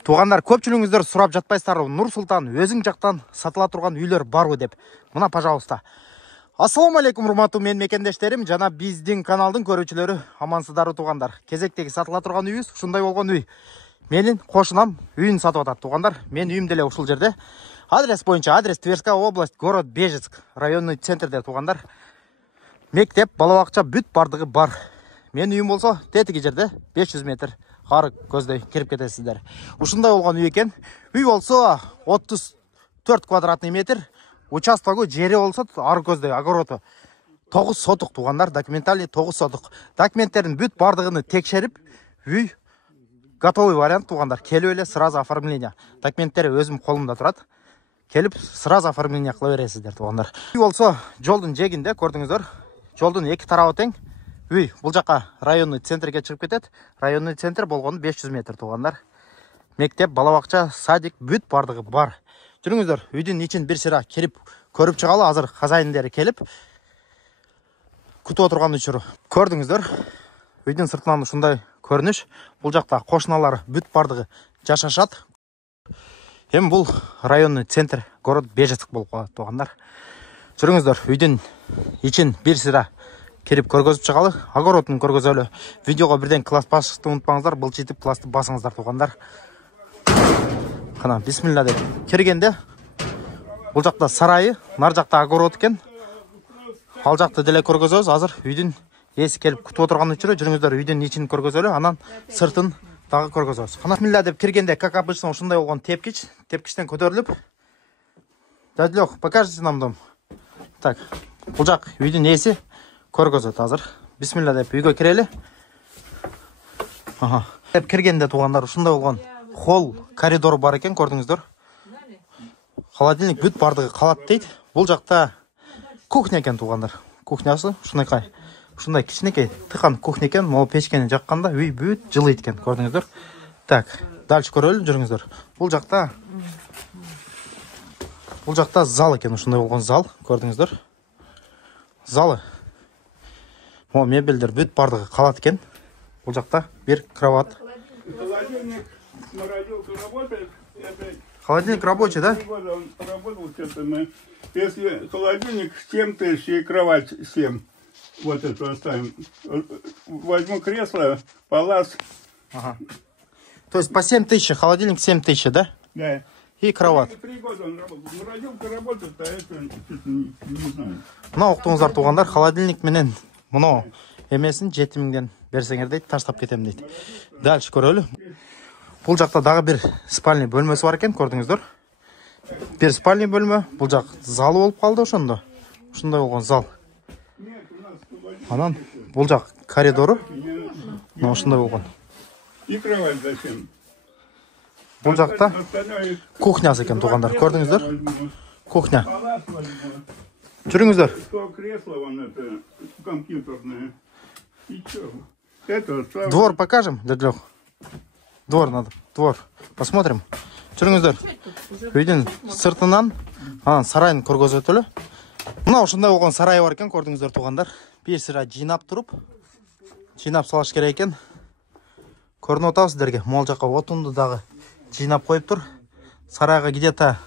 Туғандар, көпчілігіңіздер сұрап жатпайсыздар, Нұр-Сұлтан өзің жақтан сатыла тұрған үйлер бар ғой деп. Мына, пожалуйста. Ассалаумалейкум, урматтуу мен мекендештерим, жана биздин каналдын көрүүчүлөрү, амансыздарбы туғандар. Кезектеги сатыла турган үйүбүз ушундай болгон үй. Менин кошунам үйүн сатып атат туғандар. Мен үйүм деле ушул жерде. Адрес боюнча, адрес Тверская область, город Бежецк, районный центрде туғандар. Мектеп, балабакча бүт бардыгы бар. Мен үйүм болсо тетиги жерде 500 метр кары көздөй кирип кетесиздер. Ушундай болгон үй экен. Үй болсо 34 квадратный метр. Участогу жери болсо ары көздөй огороду 9 сотук туғандар, документальный 9 сотук. Документтердин бүт бардыгын текшерип, үй готовый вариант туғандар. Келип эле сразу оформление. Документтери өзүм колумда турат. Келип сразу оформление кыла бересиздер туғандар. Үй болсо жолдун жегинде, көрдүңүздөр. Жолдун эки тарабы тең. Үй бул жака районный центрге чыгып кетет. Районный центр болгону 500 метр туғандар. Мектеп, балабакча, садик бүт бардыгы бар. Жүрүңүздөр, үйдүн ичин бир сыра кирип көрүп чыгалы. Азыр казайындары келип күтүп отурган учуру. Көрдүңүздөр, үйдүн сыртынан ушундай көрүнүш. Бул жакта кошуналар бүт бардыгы жашашат. Эми бул районный центр, город Бежецк болуп калат туғандар. Жүрүңүздөр, үйдүн ичин бир сыра кирип көргөзүп чыгалы. Огородун көргөзөлү. Видеого бирден класс басышты унутпаңыздар. Былчитип классты басыңыздар туғандар. Кана, бисмилла деп киргенде бул жакта сарайы, нар жакта огород экен. Ал жакты деле көргөзөбүз. Азыр үйдүн ээси келип күтүп отурган учуру жүрүңүздөр, үйдүн ичин көргөзөлү, анан сыртын дагы көргөзөбүз. Кана, бисмилла деп киргенде, как обычно, ушундай болгон тепкич, тепкичтен көтөрүлүп. Дядя Лёх, покажите нам дом. Так, бул жак үйдүн ээси көргөзөт азыр. Бисмилла деп үйгө кирели. Аха. Деп киргенде туғандар ушундай болгон холл, коридор бар экен, көрдүңүздөр. Холодильник бүт бардыгы калат дейт. Бул жакта кухня экен туғандар. Кухнясы ушундай ушундай кичинекей тыкан кухня экен. Могу печкени жакканда үй бүт жылыйт экен, көрдүңүздөр. Так, дальше көрөлү, жүрүңүздөр. Бул жакта зал экен, ушундай болгон зал, көрдүңүздөр. Залы. О, мебелдер бүт бардыгы калат экен. Бул жакта бир кровать. Холодильник рабочий, да? Если холодильник 7 тысяч и кровать 7, вот это оставим. Возьму кресло, палас. Ага. То есть по 7 тысяч, холодильник 7 тысяч, да? Да. И кровать. 3 года он работал. Морозилка работает, а это не знаю. Мына уктуңуздар туғандар, холодильник менен мына эмесин 7000ден берсеңер дейт, таштап кетем дейт. Дальше көрөлү. Бул жакта дагы бир спальный бөлмөсү бар экен, көрдүңүздөр. Бир спальный бөлмө, бул жак залы болуп калды ошондо. Ушундай болгон зал. Анан бул жак коридору. Мына ушундай болгон. И кровать зачем? Бул жакта кухнясы экен туғандар, көрдүңүздөр. Кухня. Жүрүңүздөр. Кресло вон это компьютерное. И чё? Двор покажем, дядя Лёх? Двор надо. Двор. Посмотрим. Жүрүңүздөр. Үйдүн сыртынан анан сарайын көргөзөт эле. Мына ушундай болгон сарай бар экен, көрдүңүздөр туғандар. Бир сыра жыйнап туруп, жыйнап салыш керек экен. Көрүнүп атабы сиздерге? Могул жака отунду дагы жыйнап коюптур. Сарайга где-то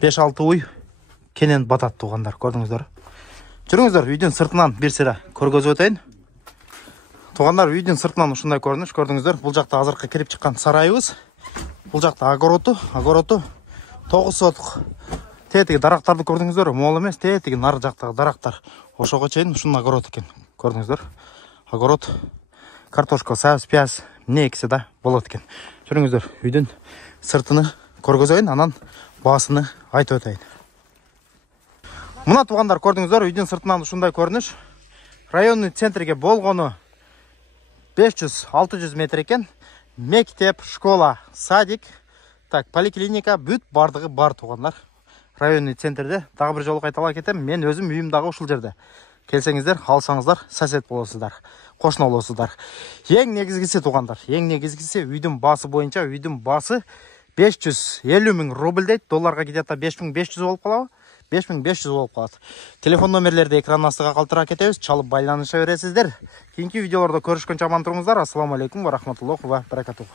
5-6 уй кенен батат туғандар, көрдүңүздөр. Жүрүңүздөр, үйдүн сыртынан бир сыра көргөзүп өтөйүн. Туғандар, үйдүн сыртынан ушундай көрүнүш, көрдүңүздөр. Бул жакта азыркы кирип чыккан сарайыбыз. Бул жакта огороду 9 сотук. Тетиги дарактарды көрдүңүздөр, могул эмес, тетиги нары жактагы дарактар. Ошого чейин ушунун огород экен, көрдүңүздөр. Огород, картошка, сабыз, пияз, эмне эксе да болот экен. Жүрүңүздөр, үйдүн сыртыны көргөзөйүн, анан баасыны айтып өтөйүн. Мына туғандар, көрдүңүздөр, үйдүн сыртынан ушундай көрүнүш. Районный центрге болгону 500-600 метр экен. Мектеп, школа, садик, так, поликлиника бүт бардыгы бар туғандар. Районный центрде. Дагы бир жолу кайталап кетем. Мен өзүм үйүм дагы ушул жерде. Келсеңиздер, алсаңыздар, сосед болосуздар, кошуна болосуздар. Эң негизгиси туғандар, эң негизгиси үйдүн баасы боюнча, үйдүн баасы 550 000 рубль дейт. Долларга где-то 5500 болуп калабы? 5500 болуп калат. Телефон номерлерди экран астыга калтыра кетебиз. Чалып байланыша бересиздер. Кийинки видеолордо көрүшкөнчө аман туруңуздар. Ассаламу алейкум ва рахматуллахи ва баракатуху.